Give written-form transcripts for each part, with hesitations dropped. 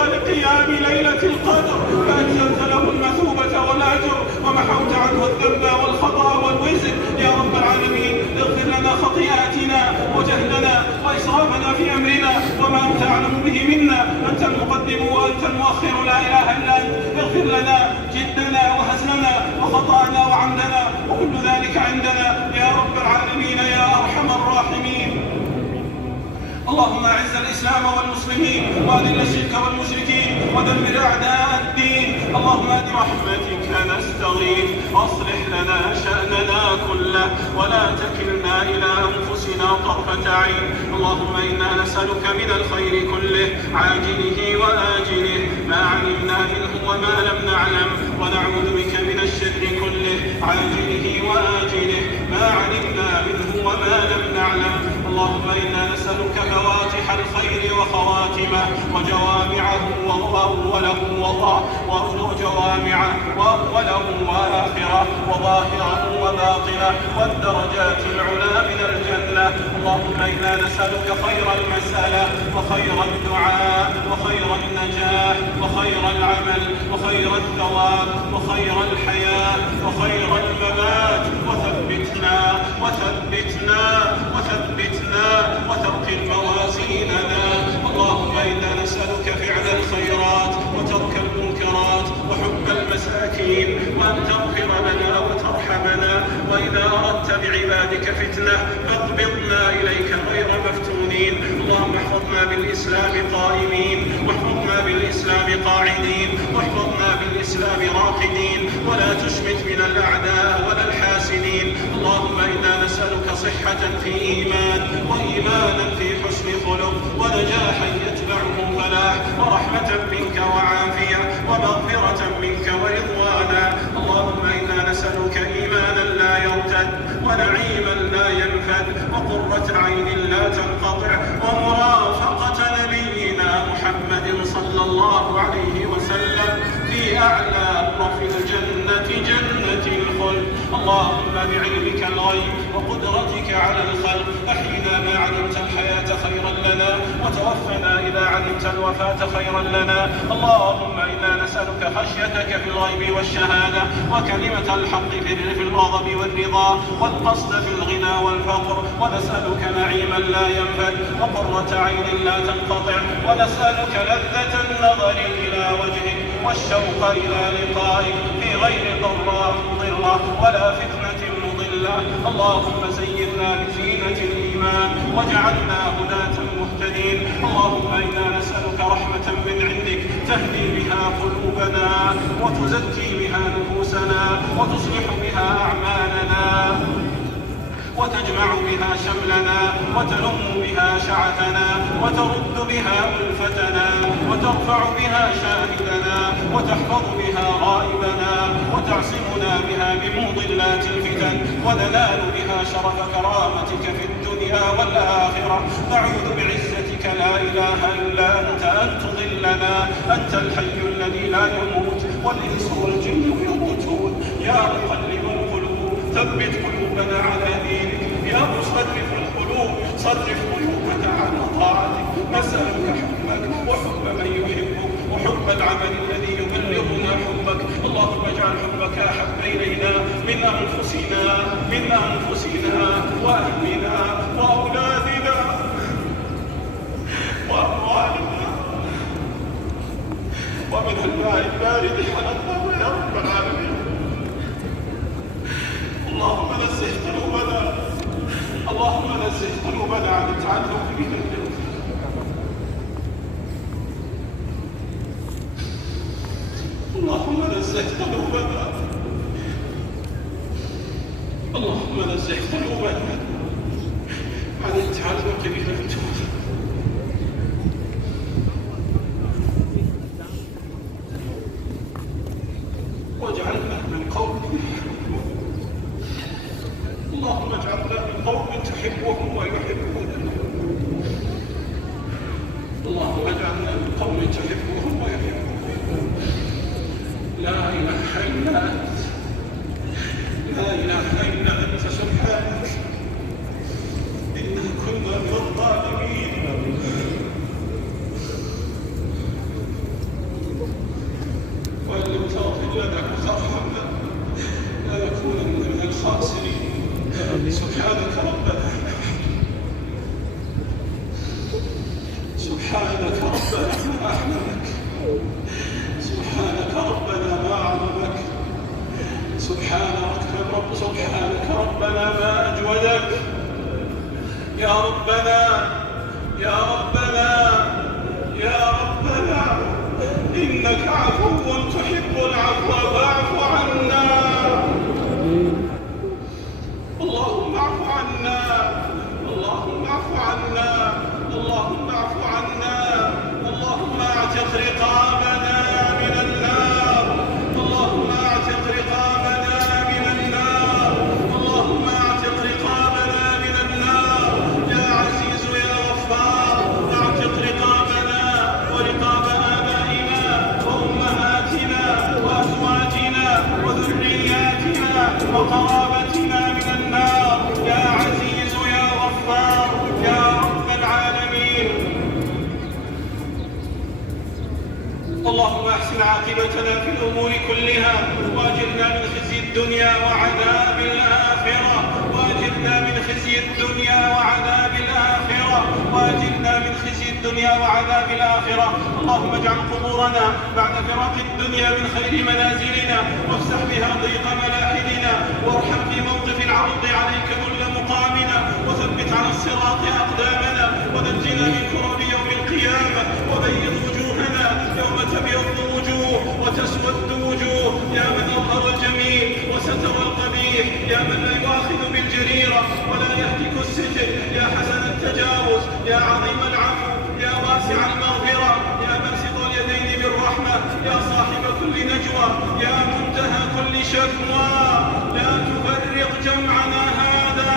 أفضل قيام ليلة القدر، فأجزلت له المثوبة والأجر ومحوت عنه الذنب والخطأ والوزر يا رب العالمين. اغفر لنا خطيئاتنا وجهلنا وإسرافنا في أمرنا وما أنت أعلم به منا، أنت المقدم وأنت المؤخر لا إله إلا أنت. اغفر لنا جدنا وهزلنا وخطأنا وعمدنا وكل ذلك عندنا يا رب العالمين يا أرحم الراحمين. اللهم اعز الإسلام والمسلمين وأذل الشرك والمشركين ودمر أعداء الدين. اللهم برحمتك نستغيث أصلح لنا شأننا كله ولا تكلنا إلى أنفسنا طرفة عين. اللهم إنا نسألك من الخير كله عاجله وآجله ما علمنا منه وما لم نعلم، ونعوذ بك من الشر كله عاجله وآجله ما علمنا منه وما لم نعلم. اللهم إنا نسألك فواتح الخير وخواتمه وجوامعه وأوله وجوامعه وأوله وآخره وظاهره وباطنه والدرجات العلى من الجنة. اللهم إنا نسألك خير المسألة وخير الدعاء وخير النجاح وخير العمل وخير الثواب وخير الحياة وخير الممات، وثبتنا وثقل موازيننا. اللهم إنا نسألك فعل الخيرات وترك المنكرات وحب المساكين، وأن تغفر لنا وترحمنا، وإذا أردت بعبادك فتنة فاقبضنا إليك غير مفتونين. اللهم احفظنا بالإسلام قائمين، واحفظنا بالإسلام قاعدين، واحفظنا بالإسلام راقدين، ولا تشمت من الأعداء ولا الحاسدين. اللهم إنا نسألك صحة في إيمان وإيمانا في حسن خلق ونجاحا يتبعه فلاح ورحمة منك وعافية ومغفرة منك ورضوانا. اللهم إنا نسألك إيمانا لا يرتد ونعيما لا ينفد وقرة عين لا تنقطع ومرافقة نبينا محمد صلى الله عليه وسلم في أعلى غرف الجنة جنة الخلد. اللهم بعلمك الغيب وقدرتك على الخلق أحينا ما علمت الحياة خيرا لنا، وتوفنا إذا علمت الوفاة خيرا لنا. اللهم إنا نسألك خشيتك في الغيب والشهادة، وكلمة الحق في الغضب والرضا، والقصد في الغنى والفقر، ونسألك نعيما لا ينفد وقرة عين لا تنقطع، ونسألك لذة النظر إلى وجهك والشوق إلى لقائك في غير ضراء مضرة ولا فتنة مضلة. اللهم زينا بزينة الإيمان واجعلنا هداة مهتدين. اللهم إنا نسألك رحمة من عندك تهدي بها قلوبنا وتزكي بها نفوسنا وتصلح بها أعمالنا وتجمع بها شملنا وتلم بها شعثنا وترد بها ألفتنا وترفع بها شاهدنا وتحفظ بها غائبنا وتعصمنا بها من مضلات الفتن وننال بها شرف كرامتك في الدنيا والآخرة. نعوذ بعزتك لا إله إلا أنت أن تضلنا. أنت الحي الذي لا يموت والإنس والجن يموتون. يا مقلب القلوب ثبت قلوبنا على دينك. يا مصرف القلوب صرف قلوبنا على طاعتك. نسألك حبك وحب من يحبك وحب العمل الذي يبلغنا حبك. اللهم اجعل حبك أحب إلينا من أنفسنا وأهلنا وأولادنا وأموالنا ومن الماء البارد حلقنا يا رب العالمين. اللهم نزه قلوبنا عن التعلق بك. اللهم نزه قلوبنا عن التعلق بك. واجعلنا من قوم اللهم اجعلنا من قوم تحبهم ويحبوننا. اللهم اجعلنا من قوم تحبهم ويحبوننا. لا إله إلا أنت، لا إله إلا أنت سبحانك إنا كنا من الظالمين. أحمدك، سبحانك ربنا ما أعظمك، سبحانك ربنا ما أجودك. يا ربنا يا ربنا يا ربنا إنك عفو تحب العفو فاعف عنا. اللهم اعف عنا، اللهم اعف عنا، اللهم اعف عنا. اللهم اعتق رقابنا من النار، اللهم اعتق رقابنا من النار، اللهم اعتق رقابنا من النار. يا عزيز يا غفار اعتق رقابنا ورقاب آبائنا وأمهاتنا وأزواجنا وذرياتنا وقرابتنا من النار. يا عزيز يا غفار يا رب العالمين. اللهم احسن عاقبتنا في الأمور كلها، واجرنا من خزي الدنيا وعذاب الآخرة، واجرنا من خزي الدنيا وعذاب الآخرة، واجرنا من خزي الدنيا وعذاب الآخرة. اللهم اجعل قبورنا بعد فراق الدنيا من خير منازلنا، وافسح بها ضيق ملاحدنا، وارحم في موقف العرض عليك ذل مقامنا، وثبت على الصراط أقدامنا، ونجنا من كرب يوم القيامة، وبيض وجوهنا يوم تبيض وجوه وتسود وجوه. يا من أظهر الجميل وستر القبيح، يا من لا يؤاخذ بالجريرة ولا يهتك السجن، يا حسن التجاوز، يا عظيم العفو، يا واسع المغفرة، يا باسط اليدين بالرحمة، يا صاحب كل نجوى، يا منتهى كل شكوى. لا تفرق جمعنا هذا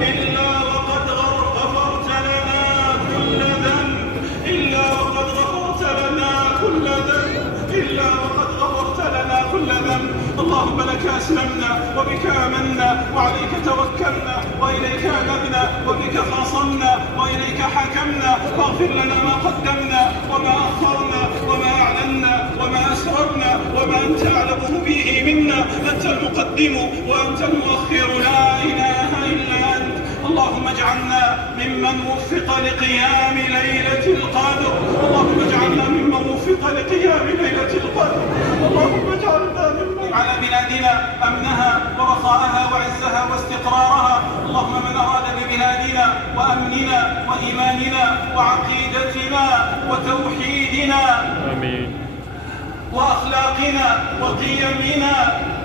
إلا وقد غفرت لنا كل ذنب، إلا وقد غفرت لنا كل ذنب، إلا وقد غفرت لنا كل ذنب. اللهم لك أسلمنا وبك آمنا وعليك توكلنا وإليك أنبنا وبك خاصمنا وإليك حكمنا. فاغفر لنا ما قدمنا وما أخرنا وما أعلنا وما أسررنا وما أنت أعلم به منا. أنت المقدم وأنت المؤخر، لا إله إلا أنت. اللهم اجعلنا ممن وفق لقيام ليلة القدر، اللهم اجعلنا ممن وفق لقيام ليلة القدر. اللهم اجعلنا ممن على بلادنا أمنها ورخاءها وعزها واستقرارها. اللهم من أراد ببلادنا وأمننا وإيماننا وعقيدتنا وتوحيدنا آمين وأخلاقنا وقيمنا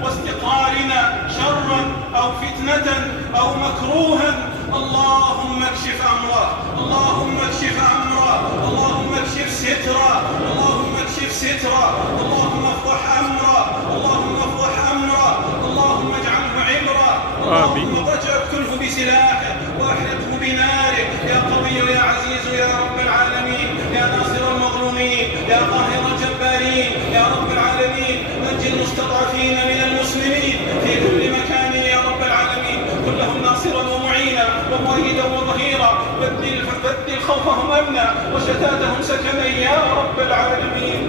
واستقرارنا شرا أو فتنة أو مكروها، اللهم اكشف أمره، اللهم اكشف أمره، اللهم اكشف ستره، اللهم اكشف ستره، اللهم افضح أمره، اللهم افضح أمره، اللهم اجعله عبرة. اللهم اجعل كله بسلاحه واحرقه بناره. يا قوي يا عزيز يا رب العالمين، يا ناصر المظلومين، يا قاهر الجبارين، يا رب العالمين. نجي المستضعفين من المسلمين في كل مكان يا رب العالمين، كلهم ناصرا ومعينا ومؤيدا وظهيرا. بدل خوفهم امنا وشتاتهم سكنا يا رب العالمين.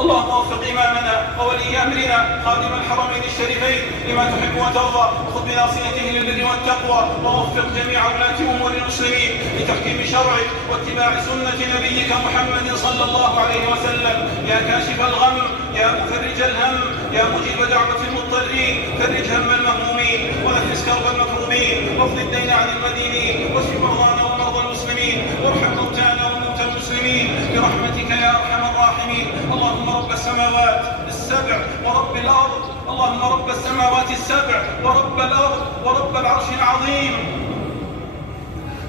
اللهم وفق إمامنا وولي أمرنا خادم الحرمين الشريفين لما تحب وترضى، خذ بناصيته للبر والتقوى، ووفق جميع ولاة أمور المسلمين لتحكيم شرعك واتباع سنة نبيك محمد صلى الله عليه وسلم. يا كاشف الغم، يا مفرج الهم، يا مجيب دعوة المضطرين، فرج هم المهمومين ونفس كرب المكروبين، واقض الدين عن المدينين، واشف مرضانا ومرضى المسلمين، وارحم موتانا وموتى المسلمين برحمتك يا أرحم الراحمين. اللهم رب السماوات السبع ورب الأرض، اللهم رب السماوات السبع ورب الأرض ورب العرش العظيم،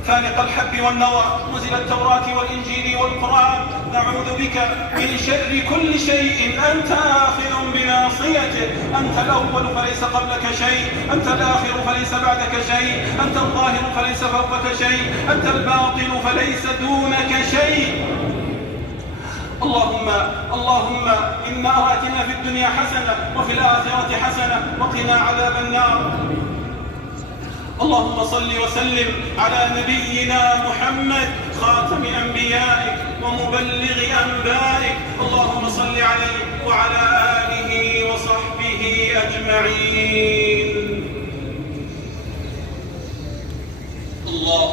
فالق الحب والنوى، منزل التوراة والإنجيل والقرآن، نعوذ بك من شر كل شيء أنت آخذ بناصيته. أنت الأول فليس قبلك شيء، أنت الآخر فليس بعدك شيء، أنت الظاهر فليس فوقك شيء، أنت الباطن فليس دونك شيء. اللهم إنا آتنا في الدنيا حسنة وفي الآخرة حسنة وقنا عذاب النار. اللهم صل وسلم على نبينا محمد خاتم أنبيائك ومبلغ أنبائك. اللهم صل عليه وعلى آله وصحبه أجمعين. الله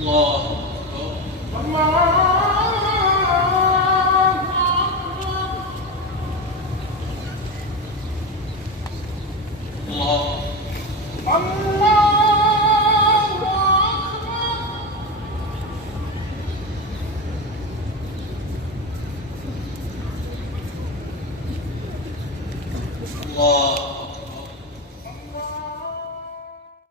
الله